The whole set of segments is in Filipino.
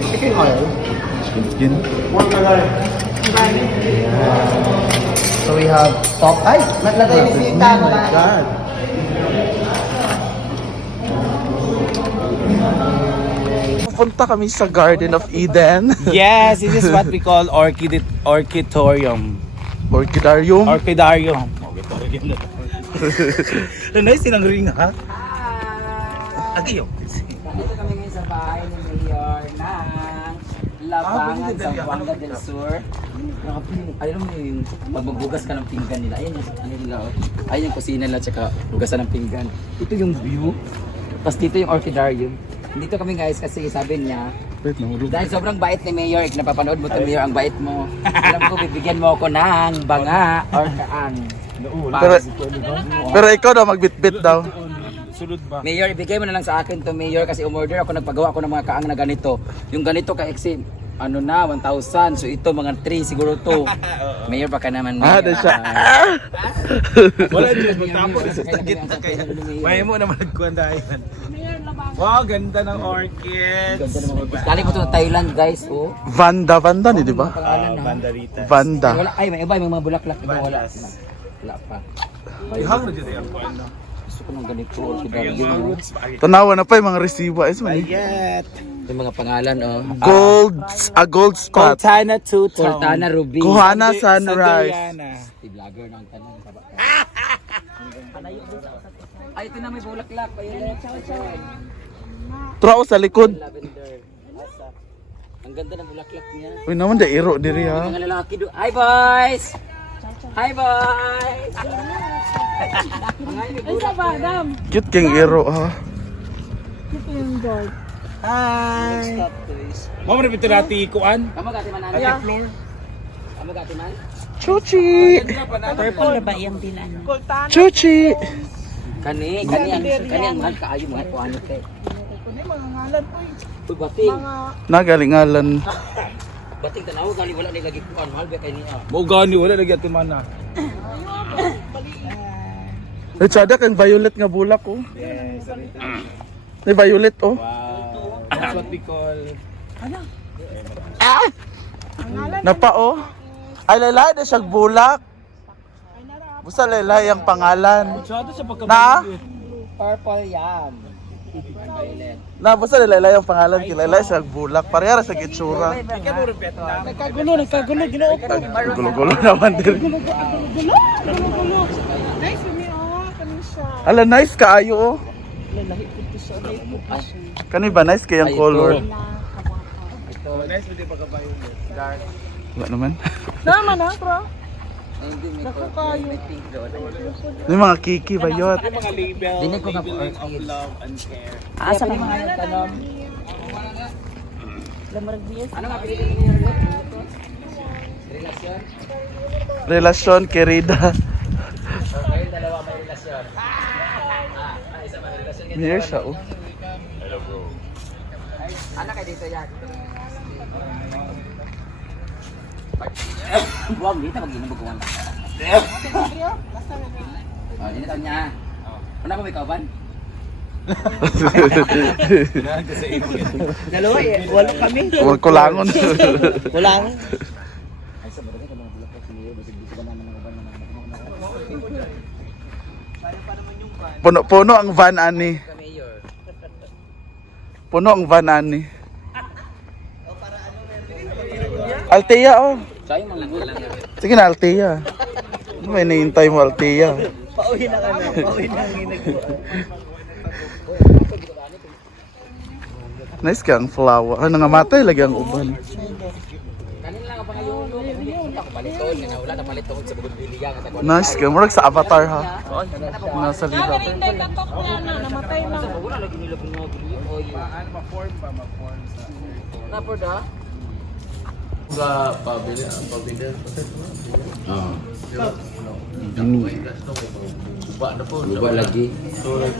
Chicken oil. Chicken. So we have soft. Ay, naglagay bisita. Oh my God. Pupunta kami sa Garden of Eden. Yes, this is what we call orchidarium. Orchidarium. Orchidarium. Nice silang ring ha? Agiyo. Dito kami ngayon sa bahay ni Mayor ng Labangan, Zamboanga del Sur. Alam mo yung magbubugas ka ng pinggan nila. Ayan yung nila. Ayan yung kusina nila tsaka bugasan ng pinggan. Ito yung view. Tapos dito yung orchidarium. Dito kami guys kasi sabi niya, Wait, nahulog. dahil sobrang bait ni Mayor, napapanood mo ito Mayor, ang bait mo. Alam ko, bibigyan mo ako ng banga or kaan. Pero ikaw daw magbitbit daw. Sulod ba? Mayor, ibigay mo na lang sa akin to Mayor kasi umorder ako, nagpagawa ako ng mga kaang na ganito. Yung ganito ka-exim, ano na, 1,000. So ito, mga 3 siguro to. Mayor, baka naman Mayor. Dahil siya. Wala din magtapos sa gitna kaya. May mo naman nagkuhan dahil. Wow, ganda ng orchid. Galing ko to sa Thailand guys, oh. Vanda ni, di ba? Pangalan na. Bandaritas. Vanda. Wala, ay, may iba, may mga bulaklak. Iba, wala. Wala pa. Ihang na dito yung ano. Gusto ko ng ganito, orchidarium. Tanawa na pa yung mga resibo. Ayos man eh. Ayet. Yung mga pangalan, oh. Gold spot. Cortana two-tone. Cortana Ruby. Kuhana Sunrise. Si vlogger ng tanong. Ay, ito na may bulaklak. Ayun, Turo ako sa likod. lavender. Asa. Ang ganda ng bulaklak niya. Uy naman, dairo diri ha. Mga lalaki doon. Hi boys! Hi boys! Isa ba, Dam? Cute king iro ha. Ito yung George. Hi. Mo mo nabito natin ikuan. Kamu gati man Ate floor. Kamu gati man? Chuchi! Purple na ba yung dinan? Chuchi! Kani ang mahal kaayo mga ko ano kay. Kundi mga ngalan po Uy, bating. Nagalingalan. Bating tanaw gali wala ni lagi kuan mahal ba kay niya. Mo gani wala lagi ato mana. Tsada kang violet nga bulak oh. Yes, May violet oh. wow. That's what we call Napa oh. Ay lalay na siyang bulak. Busa lalay ang pangalan. Masyado siya pagka Na? Purple yan. Na busa lalay ang pangalan kay lalay siyang bulak. Parehara sa gitsura. Ikaw mo repeat na. Nagkagulo, ginoo ko. Gulo-gulo naman din. Gulo. Nice to meet kanin siya. Ala nice kaayo oh. Lalahi ko to sa Kani ba nice kayang Ay, color? ito. Nice mo din pagka-violet. Dark. Wala naman. Naman ha, bro. Ay, hindi may Naku, purple, kayo. may pink doon. May mga kiki bayot. Yung mga label, Dinig ko nga po, labeling of orchids. love and care. Asa pa mga nagtanong? Lamarag biyas. Ano nga pinili ni Mayor? Relasyon? Relasyon querida. Kayong dalawa may relasyon. Isa may relasyon. Mirror siya oh. Anak kayo dito yan. Buwag dito, mag-inom bukuan. Dito taon niya. Ano ba may kauban? Dalawa walo kami. Huwag kulangon. Walang. Ay, sa bagay ka mga bulak sa niyo. Basig dito ka naman ng uban naman. Puno ang van ani. Mayor. Puno ang van ani. Altea oh. Siya yung mga bulak. Sige na Altea. Ano may nahihintay mo Altea? Pauwi na kami. Pauwi na ang ginagawa. Nice ka ang flower. Ah, nangamatay lagi ang uban. Kanin lang ang pangayuno. Punta ko paliton. Wala na paliton sa bugod biliya. Nice ka. Murag sa Avatar ha. Nasa liba. Hindi katok niya na. Namatay na. Wala lagi nila pinagili. Ano ma-form ba? Ma-form sa... Napor da? Lupa lagi.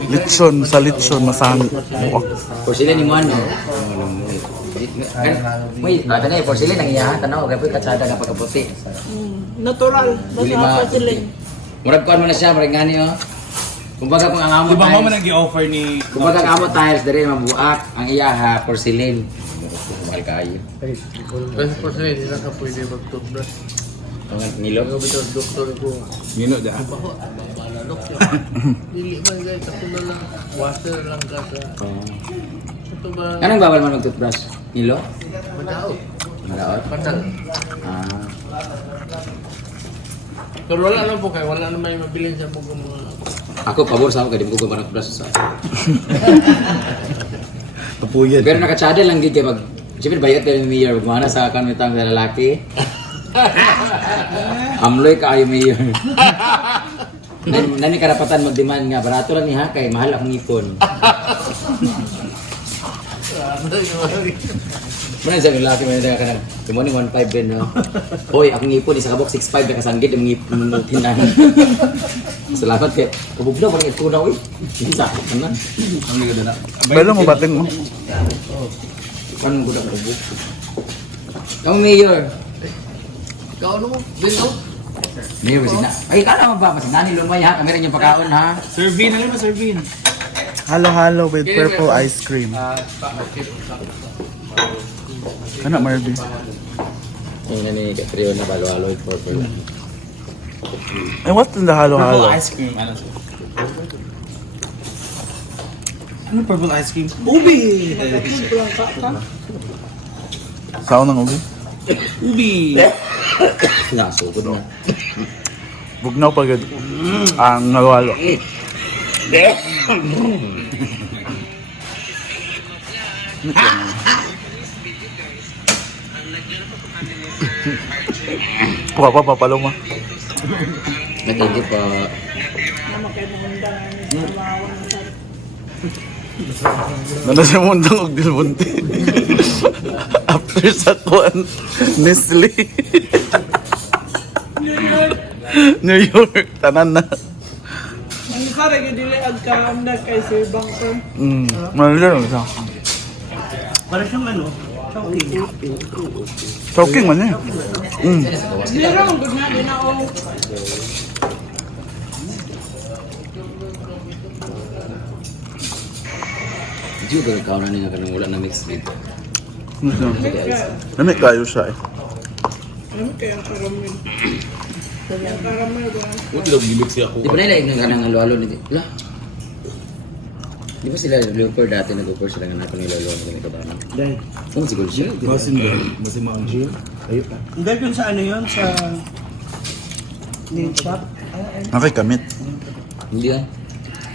Litson, sa litson masang muak. Porcelain ni mo ano? Wait, ada na yung porcelain ang iya. Tanaw, gapoy katsada nga pagkaputi. Natural. Dili Basta ma- pa sila. Murag kuan mo na siya, murag ngani oh. Kumbaga kung ang amo Di ba mo man tiles. nag-offer ni... Kumbaga ang amo tiles diri mabuak, ang iya ha porcelain. mahal kayo. Kasi po sila, hindi lang ka pwede mag-toothbrush. Ang nilo. Ang bitaw, doktor ko. Nino dyan. Ako, malalok siya. Dili man guys, ako na lang. Water lang ka sa... Ito ba? Anong bawal man mag-toothbrush? Nilo? Madaot. Madaot? Patag. Ah. Pero wala lang po kayo, wala na may mabilin sa mga mga... Ako, pabor sa ako, kaya di mo ko mag-toothbrush sa Papuyan. Pero nakatsada lang din kayo mag... Siyempre, bayat kayo ni Mayor. Magmana sa kamitang sa lalaki. Amloy ka ayo Mayor. Nani karapatan mag-demand nga. Barato lang ni ha, kay mahal akong ipon. Muna siya yung lalaki, may ka na. Kumuni 1.5 din, no? Hoy, akong ipon, isa kabok 6.5 na kasanggit yung ipon ng tinahan. Salamat kay. Kabog na, parang ito na, uy. Hindi sa akin na. Ang liga na. Balo mo bating mo. Paano mo ko na kabog? Kamu Mayor. Ikaw ano mo? Bino? Mayor, masina. Ay, kala mo ba? Masinani lumay ha. Kamera niyong pagkaon ha. Servin, alam mo, servin. Halo-halo with purple ice cream. Kana Marvin? Yung nani Katrio na balo-halo with purple. And what's in the halo-halo? Purple ice cream. Ano siya? Ano purple ice cream? Ubi! Sao ng ubi? Ubi! Nasugod na. Bugnaw pagod. Ang halo-halo. Kuha pa papaloma. Thank you po. Nana sa mundang og dilbunti. After sa kuan Nestle. New York tanan na. Ang sarang yung dili agkaamda kay Sir Bangkon. Malala siya. Para siyang ano? Choking man eh. Meron, good na din ako. Diyo ba ikaw na nga kanang wala na mix with? Lamig kayo siya eh. Ano kaya ang karamel? Ang karamel ba? What love gimmick siya Di ako? ba nila yung kanang halo-halo na la? Di ba sila Leopold dati nag-offer sila nga natin yung halo-halo na ganito ba? Dahil. Ano siguro siya? Basin ba? Basin mo ang gym? Ayun pa. Dahil yun sa ano yun? Sa... Nail shop? Nakikamit. Hindi ah.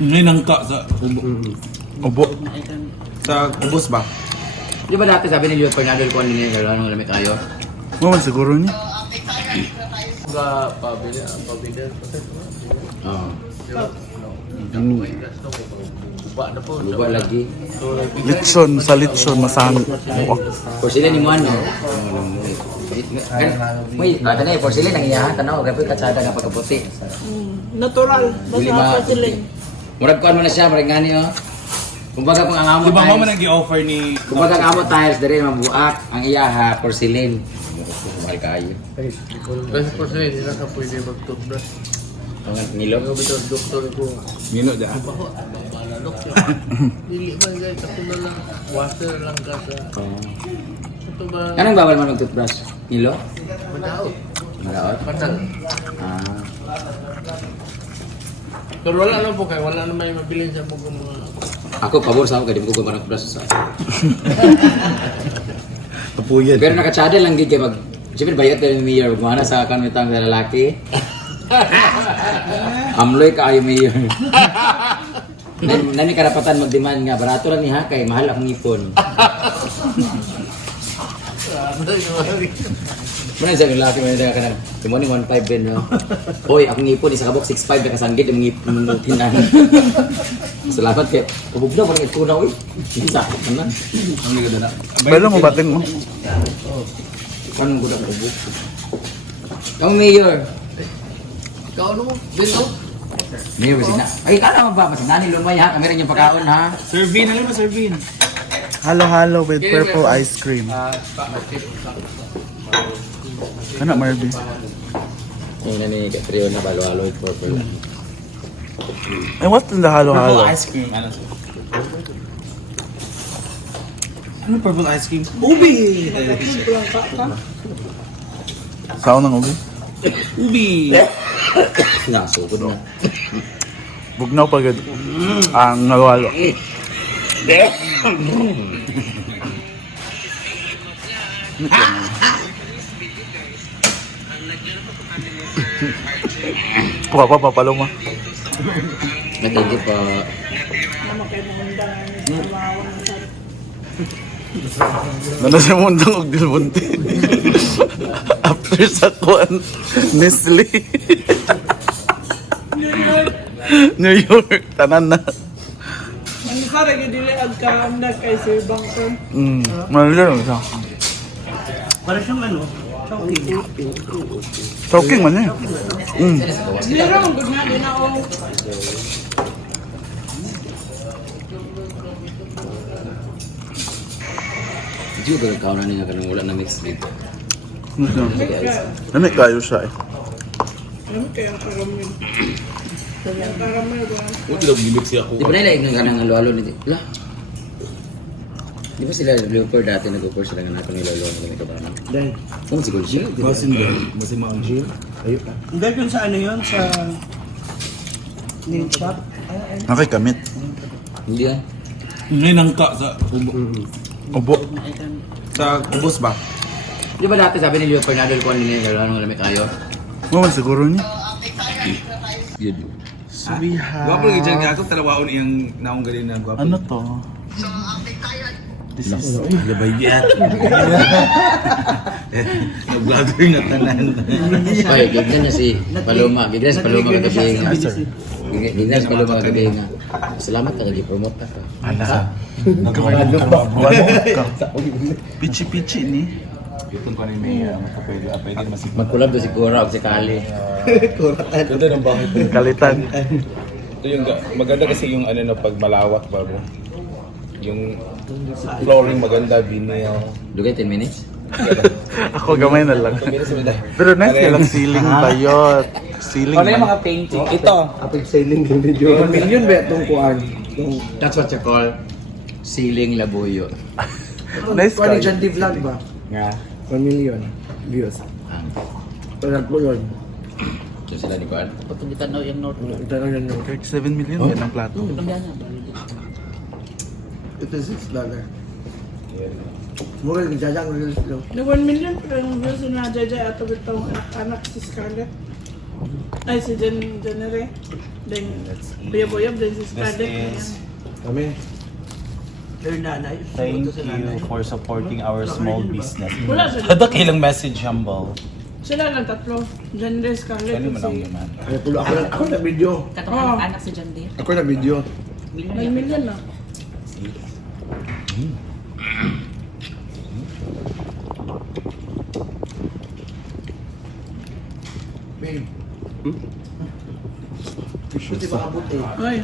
Ngayon nangka sa ubo. Ubo. Sa ubos ba? Di ba dati sabi ni Leopold na doon kung ano niya yung halo-halo na lamig tayo? Maman siguro niya. Sa pabili. Oo. Buba na po. Luba lagi. Litson, sa litson, masahan. Porcelain ni mo ano? May, kada na eh, porcelain ang iyahan, tanaw, gabi katsada nga pagkaputi. Natural. Dili Basta ba? ako sila. Murag kuhan mo na siya, murag nga niyo. Kumbaga kung ang amo Di ba mo man tiles, nag-i-offer ni... kumbaga ang amo tiles, dari mabuak, ang iyaha, porcelain. Mahal kayo. Kasi po sila, hindi lang ka pwede mag-toothbrush. Ang nilo. Ang bitaw, doktor ko. Nino dyan. Ako, malalok siya. Dili man guys, ako na lang. Water lang ka sa... Ito ba? Anong bawal man mag-toothbrush? Nilo? Madaot. Madaot? Patag. Ah. Pero wala lang po kayo, wala na may mabilin sa mga mga... Ako, pabor sa ako, kaya di mo ko mag-toothbrush sa Papuyan. Pero nakatsada lang din kayo mag... Siyempre, bayat kayo ni Mayor. Magmana sa kamitang sa lalaki. Amloy ka ayo Mayor. Nani karapatan mag-demand nga. Barato lang ni ha, kay mahal akong ipon. Muna siya yung lalaki, may ka na. Kumuni 1.5 din, no? Hoy, akong ipon, isa kabok 6.5 na kasanggit yung ipon ng tinahan. Salamat kay. Kabog na, parang ito na, uy. Hindi sa akin na. Ang liga na. Balo mo bating mo. Paano ko na kabog? Kamu Mayor. Ikaw ano mo? Bino? Mayor, masina. Ay, kala mo ba? Masinani lumay ha. Kamera niyong pagkaon ha. Servin, alam mo, servin. Halo-halo with purple ice cream. Kana Marvin? Yung nani Katrio na balo-halo with purple. And what's in the Purple halo-halo? ice cream. Ano siya? Ano purple ice cream? Ubi! Sao ng ubi? Ubi! Nasugod na. Bugnaw pagod. Ang nalwalo. Kuha pa papaloma. Thank you po. Naman kayo mangundang sa mawang ng sarap. Nana sa mundang og dilbunti. After sa kuan, Nestle. New York, tanan na. Ang isa rin yung dili ang kaanda kay Sir Bangkon. Malala siya. Para siyang ano? Choking. Choking man eh. Meron, good na din ako. Hindi ko ikaw na nga kanang wala na mix dito. Lamig kayo siya eh. Alam kayo ang karamel. Ang karamel ba? Di ba nila yung kanang halo-halo nito? Lah. Di ba sila Leopard dati nag-offer sila nga natin yung halo-halo na ganito ba? Dahil. Kung siguro siya. Basin ba? Basin mo ang gym? Ayun ka. Dahil yun sa ano yun? Sa... Name shop? Nakikamit. Hindi ah. Ngayon ang ka sa Obo. sa kubos ba? Di ba dati sabi ni Leopard na doon kung ano nila yung halo-halo na lamig kayo? Maman siguro niya. Yun. Subiha. Gwapo lagi dyan ako, talawaon iyang naong galing na gwapo. Ano to? This is... Labay yan. Nag-vlogger na tanan. Ay, gignan na si Paloma. Gignan si Paloma kagabi nga. Gignan si Paloma kagabi nga. Salamat ka, nag-promote ka. Ala. Nagkawalo ka. Pichi-pichi ni. Itong ko ni May makapwede. Pwede masig. Magkulab doon si Cora o si Kali. Ganda ng bahay ko. Kalitan. Ito yung maganda kasi yung ano na pag malawak ba bro. Yung flooring maganda, vinyl. Dugay 10 minutes? Ako gamay na lang. Pero nice ka lang ceiling bayot. Ceiling Ano yung man. mga painting? Ito. That's what you call ceiling labuyo. Nice ka. vlog ba? Nga. 1 million views. Parang po yun. So sila di ko Patungitan na yung North. Ito lang yun. 37 million yan ang plato. Ito $6. Mura yung jajang reels lang. Na 1 million pero yung views na Jajay ato bitong anak si Scarlett. Ay si Janere. Then Boyob din si This Scarlett. is... Kami. Thank you for supporting our small business. Wala sa Ada kailang message humble. sila lang tatlo. Janere, Scarlett, Kani man ang si naman. Ay, pulo. Ako na video. Oh. Anak si John Deere. Ako na video. 9 million na. Babe. Hindi ba abot eh? Ay.